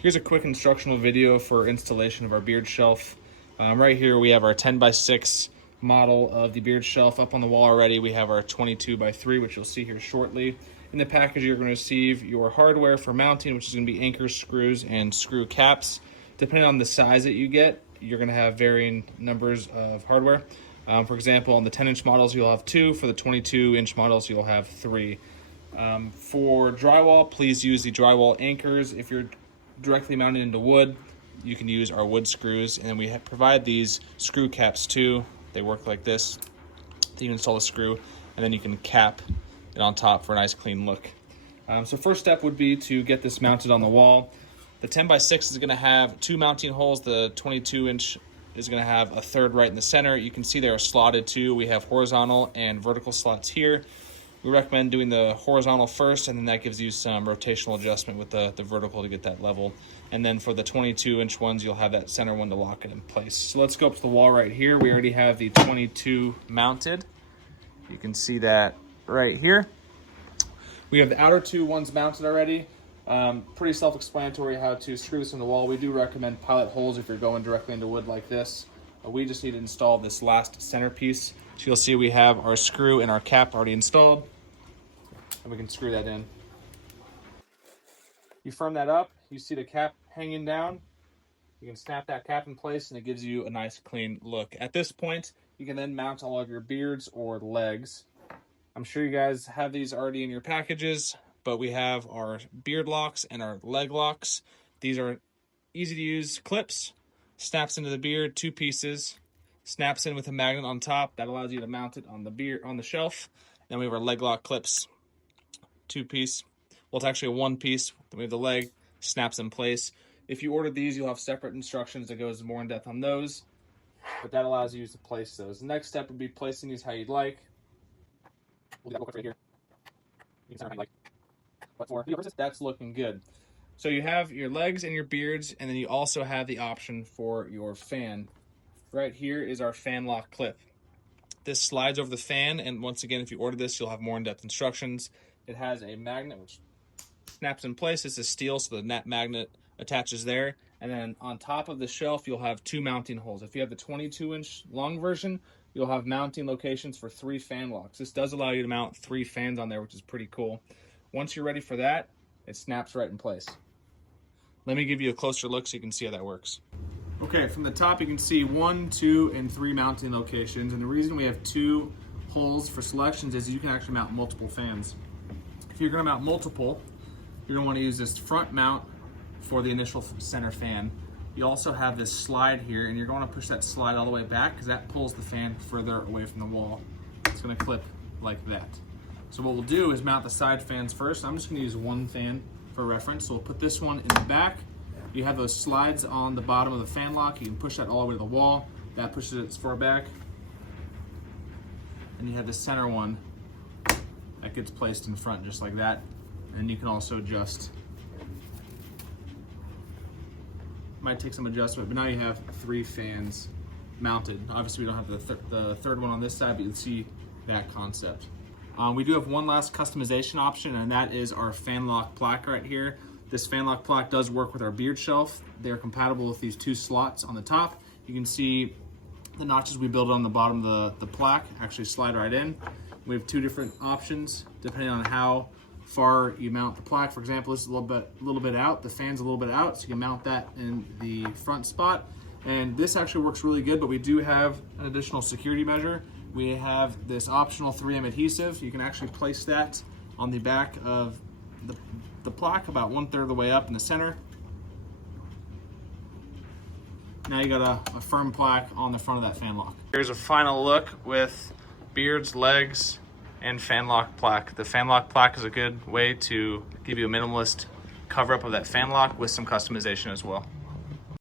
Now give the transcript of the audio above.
Here's a quick instructional video for installation of our beard shelf. Right here we have our 10x6 model of the beard shelf. Up on the wall already we have our 22x3, which you'll see here shortly. In the package you're going to receive your hardware for mounting, which is going to be anchors, screws, and screw caps. Depending on the size that you get, you're going to have varying numbers of hardware. For example, on the 10-inch models you'll have 2. For the 22-inch models you'll have 3. For drywall, please use the drywall anchors. If you're directly mounted into wood, you can use our wood screws, and we provide these screw caps too. They work like this. You install the screw and then you can cap it on top for a nice clean look. So first step would be to get this mounted on the wall. The 10x6 is going to have 2 mounting holes. The 22-inch is going to have a third right in the center. You can see they are slotted too. We have horizontal and vertical slots here. We recommend doing the horizontal first, and then that gives you some rotational adjustment with the vertical to get that level. And then for the 22-inch ones, you'll have that center one to lock it in place. So let's go up to the wall right here. We already have the 22 mounted. You can see that right here. We have the outer 2 ones mounted already. Pretty self-explanatory how to screw this in the wall. We do recommend pilot holes if you're going directly into wood like this. We just need to install this last centerpiece. So you'll see we have our screw and our cap already installed, and we can screw that in. You firm that up, you see the cap hanging down. You can snap that cap in place and it gives you a nice clean look. At this point, you can then mount all of your beards or legs. I'm sure you guys have these already in your packages, but we have our beard locks and our leg locks. These are easy to use clips. Snaps into the beard, 2 pieces. Snaps in with a magnet on top. That allows you to mount it on the shelf. Then we have our leg lock clips, 2-piece. Well, it's actually a 1-piece. Then we have the leg, snaps in place. If you order these, you'll have separate instructions that goes more in depth on those, but that allows you to place those. The next step would be placing these how you'd like. We'll do that right here. You can center how you like. But for that's looking good. So you have your legs and your beards, and then you also have the option for your fan. Right here is our FanLok clip. This slides over the fan, and once again, if you order this, you'll have more in-depth instructions. It has a magnet which snaps in place. This is steel, so the net magnet attaches there. And then on top of the shelf, you'll have 2 mounting holes. If you have the 22-inch long version, you'll have mounting locations for 3 fan locks. This does allow you to mount 3 fans on there, which is pretty cool. Once you're ready for that, it snaps right in place. Let me give you a closer look so you can see how that works. Okay, from the top you can see 1, 2, and 3 mounting locations, and the reason we have 2 holes for selections is you can actually mount multiple fans. If you're going to mount multiple, you're going to want to use this front mount for the initial center fan. You also have this slide here, and you're going to push that slide all the way back because that pulls the fan further away from the wall. It's going to clip like that. So what we'll do is mount the side fans first. I'm just going to use 1 fan for reference. So we'll put this one in the back. You have those slides on the bottom of the fan lock. You can push that all the way to the wall. That pushes it as far back. And you have the center one that gets placed in front just like that. And you can also adjust. Might take some adjustment, but now you have 3 fans mounted. Obviously we don't have the third one on this side, but you can see that concept. We do have one last customization option, and that is our FanLok Plaque right here. This FanLok Plaque does work with our beard shelf. They're compatible with these 2 slots on the top. You can see the notches we built on the bottom of the plaque actually slide right in. We have 2 different options depending on how far you mount the plaque. For example, this is a little bit out. The fan's a little bit out, so you can mount that in the front spot. And this actually works really good, but we do have an additional security measure. We have this optional 3M adhesive. You can actually place that on the back of the plaque about 1/3 of the way up in the center. Now you got a firm plaque on the front of that FanLok. Here's a final look with beards, legs, and FanLok Plaque. The FanLok Plaque is a good way to give you a minimalist cover-up of that FanLok with some customization as well.